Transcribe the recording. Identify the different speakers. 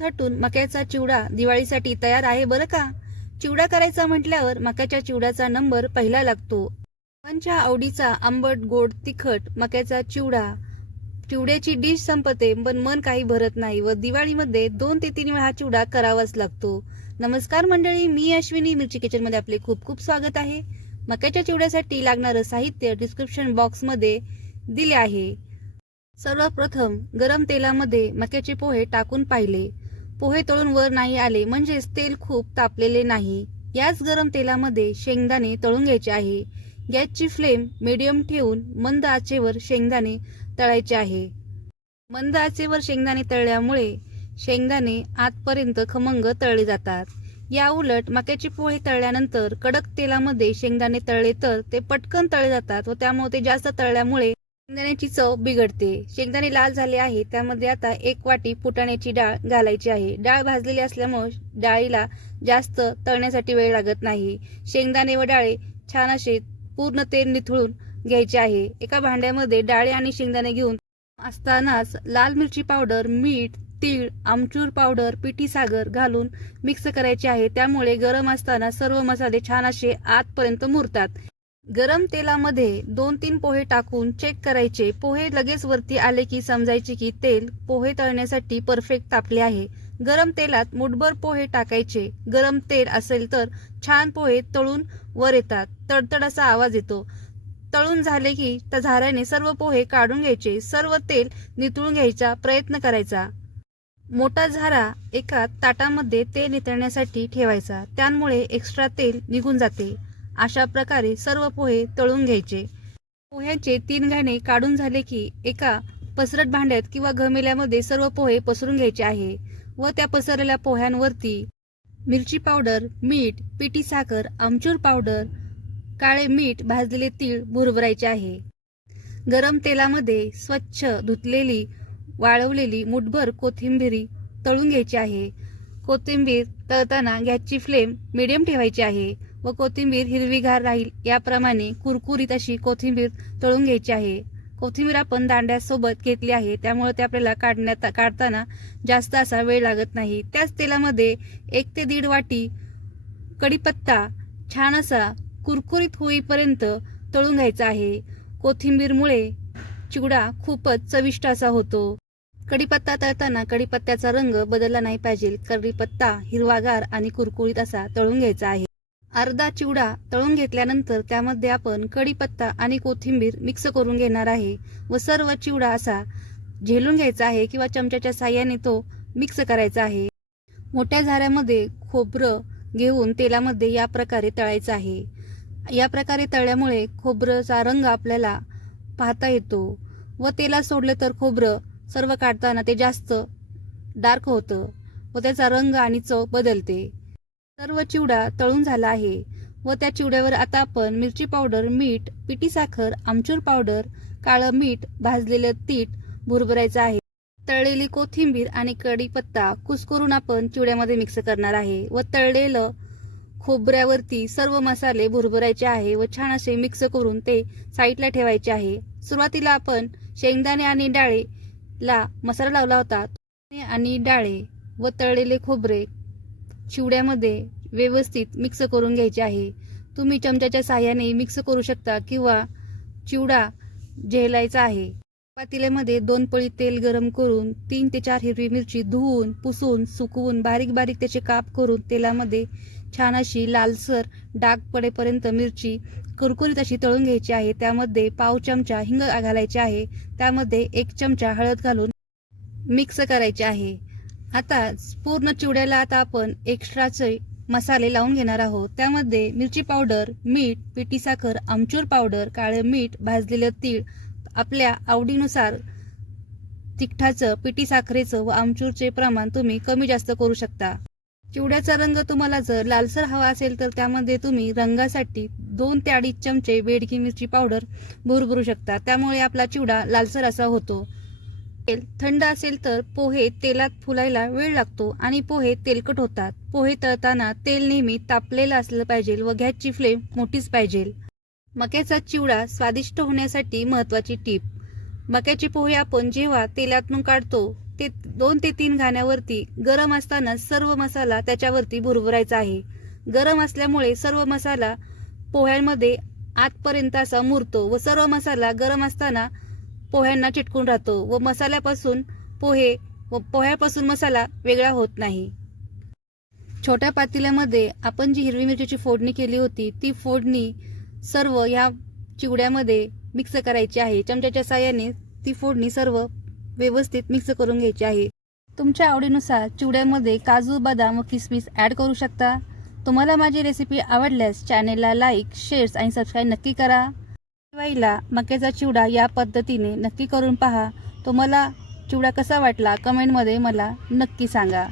Speaker 1: थटून मक्याचा चिवडा दिवाळीसाठी तयार आहे बरं का? चिवडा करायचा म्हटल्यावर मक्याच्या चिवड्याचा नंबर पहिला लागतो. पंच्या आवडीचा आंबट गोड तिखट मक्याचा चिवडा. चिवड्याची डिश संपते पण मन काही भरत नाही व दिवाळीमध्ये दोन ते तीन वेळा हा चिवडा करावाच लागतो. नमस्कार मंडळी मी अश्विनी. मिरची किचनमध्ये आपले खूप खूप स्वागत आहे. मक्याच्या चिवड्यासाठी लागणारं साहित्य डिस्क्रिप्शन बॉक्समध्ये दिले आहे. सर्वप्रथम गरम तेलामध्ये मक्याचे पोहे टाकून पाहिले. पोहे तळून वर नाही आले म्हणजेच तेल खूप तापलेले नाही. याच गरम तेलामध्ये शेंगदाणे तळून घ्यायचे आहे. गॅसची फ्लेम मिडियम ठेवून मंद आचेवर शेंगदाणे तळायचे आहे. मंद आचेवर शेंगदाणे तळल्यामुळे शेंगदाणे आतपर्यंत खमंग तळले जातात. या उलट मक्याचे पोहे तळल्यानंतर कडक तेलामध्ये शेंगदाणे तळले तर ते पटकन तळले जातात व त्यामुळे ते जास्त तळल्यामुळे शेंगदाण्याची चव बिघडते. शेंगदाणे लाल झाले आहे त्यामध्ये आता एक वाटी फुटाण्याची डाळ घालायची आहे. डाळ भाजलेली असल्यामुळे डाळीला जास्त तळण्यासाठी वेळ लागत नाही. शेंगदाणे व डाळे छान असे पूर्ण तेल निथळून घ्यायचे आहे. एका भांड्यामध्ये डाळे आणि शेंगदाणे घेऊन असतानाच लाल मिरची पावडर मीठ तीळ आमचूर पावडर पिठी सागर घालून मिक्स करायचे आहे. त्यामुळे गरम असताना सर्व मसाले छान असे आतपर्यंत मुरतात. गरम तेलामध्ये दोन तीन पोहे टाकून चेक करायचे. पोहे लगेच वरती आले की समजायचे की तेल पोहे तळण्यासाठी परफेक्ट तापले आहे. गरम तेलात मुठभर पोहे टाकायचे. गरम तेल असेल तर छान पोहे तळून वर येतात. तडतड असा आवाज येतो. तळून झाले की त्या झाऱ्याने सर्व पोहे काढून घ्यायचे. सर्व तेल नितळून घ्यायचा प्रयत्न करायचा. मोठा झारा एका ताटामध्ये तेल नितळण्यासाठी ठेवायचा. त्यामुळे एक्स्ट्रा तेल निघून जाते. अशा प्रकारे सर्व पोहे तळून घ्यायचे. पोह्याचे तीन घाणे काढून झाले की एका पसरट भांड्यात किंवा घमेल्यामध्ये सर्व पोहे पसरून घ्यायचे आहे व त्या पसरलेल्या पोह्यांवरती मिरची पावडर मीठ पिठी साखर आमचूर पावडर काळे मीठ भाजलेले तीळ भुरभरायचे आहे. गरम तेलामध्ये स्वच्छ धुतलेली वाळवलेली मुठभर कोथिंबिरी तळून घ्यायची आहे. कोथिंबीर तळताना गॅसची फ्लेम मिडियम ठेवायची आहे. व कोथिंबीर हिरवीगार राहील. याप्रमाणे कुरकुरीत अशी कोथिंबीर तळून घ्यायची आहे. कोथिंबीर आपण दांड्यासोबत घेतली आहे. त्यामुळे ते आपल्याला काढण्यात काढताना जास्त असा वेळ लागत नाही. त्याच तेलामध्ये एक ते दीड वाटी कढीपत्ता छान असा कुरकुरीत होईपर्यंत तळून घ्यायचा आहे. कोथिंबीरमुळे चिवडा खूपच चविष्ट असा होतो. कढीपत्ता तळताना कढीपत्त्याचा रंग बदलला नाही पाहिजे. कढीपत्ता हिरवागार आणि कुरकुरीत असा तळून घ्यायचा आहे. अर्धा चिवडा तळून घेतल्यानंतर त्यामध्ये आपण कढीपत्ता आणि कोथिंबीर मिक्स करून घेणार आहे व सर्व चिवडा असा झेलून घ्यायचा आहे किंवा चमच्याच्या साह्याने तो मिक्स करायचा आहे. मोठ्या झाऱ्यामध्ये खोबरं घेऊन तेलामध्ये या प्रकारे तळायचं आहे. या प्रकारे तळल्यामुळे खोबरंचा रंग आपल्याला पाहता येतो व तेलात सोडले तर खोबरं सर्व काढताना ते जास्त डार्क होतं व त्याचा रंग आणि चव बदलते. सर्व चिवडा तळून झाला आहे व त्या चिवड्यावर आता आपण मिरची पावडर मीठ पिठी साखर आमचूर पावडर काळं मीठ भाजलेलं तीट भुरभरायचं आहे. तळलेली कोथिंबीर आणि कढीपत्ता कुस्करून आपण चिवड्यामध्ये मिक्स करणार आहे व तळलेलं खोबऱ्यावरती सर्व मसाले भुरभरायचे आहे व छान असे मिक्स करून ते साईडला ठेवायचे आहे. सुरुवातीला आपण शेंगदाणे आणि डाळे ला मसाला लावला होता. आणि डाळे व तळलेले खोबरे चिवड्यामध्ये व्यवस्थित मिक्स करून घ्यायचे आहे. तुम्ही चमच्याच्या साह्याने मिक्स करू शकता किंवा चिवडा झेलायचा आहे. पातेल्यामध्ये दोन पळी तेल गरम करून तीन ते चार हिरवी मिरची धुवून पुसून सुकवून बारीक बारीक त्याचे काप करून तेलामध्ये छान अशी लालसर डाग पडेपर्यंत मिरची कुरकुरीत अशी तळून घ्यायची आहे. त्यामध्ये पाव चमचा हिंग घालायचे आहे. त्यामध्ये एक चमचा हळद घालून मिक्स करायचे आहे. आता पूर्ण चिवड्याला आता आपण एक्स्ट्राचे मसाले लावून घेणार आहोत. त्यामध्ये मिरची पावडर मीठ पिठी साखर आमचूर पावडर काळे मीठ भाजलेलं तीळ आपल्या आवडीनुसार तिखटाचं पिठी साखरेचं व आमचूरचे प्रमाण तुम्ही कमी जास्त करू शकता. चिवड्याचा रंग तुम्हाला जर लालसर हवा असेल तर त्यामध्ये तुम्ही रंगासाठी दोन ते अडीच चमचे बेडकी मिरची पावडर भरभरू शकता. त्यामुळे आपला चिवडा लालसर असा होतो. थंड असेल तर पोहे तेलात फुलायला वेळ लागतो आणि पोहे तेलकट होतात. पोहे तळताना तेल नेहमी तापलेलं असलं पाहिजे व गॅसची फ्लेम मोठीच पाहिजे. मक्याचा चिवडा स्वादिष्ट होण्यासाठी महत्वाची टीप. मक्याचे पोहे आपण जेव्हा तेलातून काढतो ते दोन ते तीन घाण्यावरती गरम असताना सर्व मसाला त्याच्यावरती भुरभुरायचा आहे. गरम असल्यामुळे सर्व मसाला पोह्यांमध्ये आतपर्यंत असा मुरतो व सर्व मसाला गरम असताना पोह्यांना चिटकून राहतो व मसाल्यापासून पोहे व पोह्यापासून मसाला वेगळा होत नाही. छोट्या पातेल्यामध्ये आपण जी हिरवी मिरचीची फोडणी केली होती ती फोडणी सर्व ह्या चिवड्यामध्ये मिक्स करायची आहे. चमच्याच्या साह्याने ती फोडणी सर्व व्यवस्थित मिक्स करून घ्यायची आहे. तुमच्या आवडीनुसार चिवड्यामध्ये काजू बदाम व किसमिस ॲड करू शकता. तुम्हाला माझी रेसिपी आवडल्यास चॅनेलला लाईक शेअर्स आणि सबस्क्राईब नक्की करा. दिवाळीला मक्याचा चिवडा या पद्धतीने नक्की करून पहा. तुम्हाला चिवडा कसा वाटला? कमेंटमध्ये मला नक्की सांगा.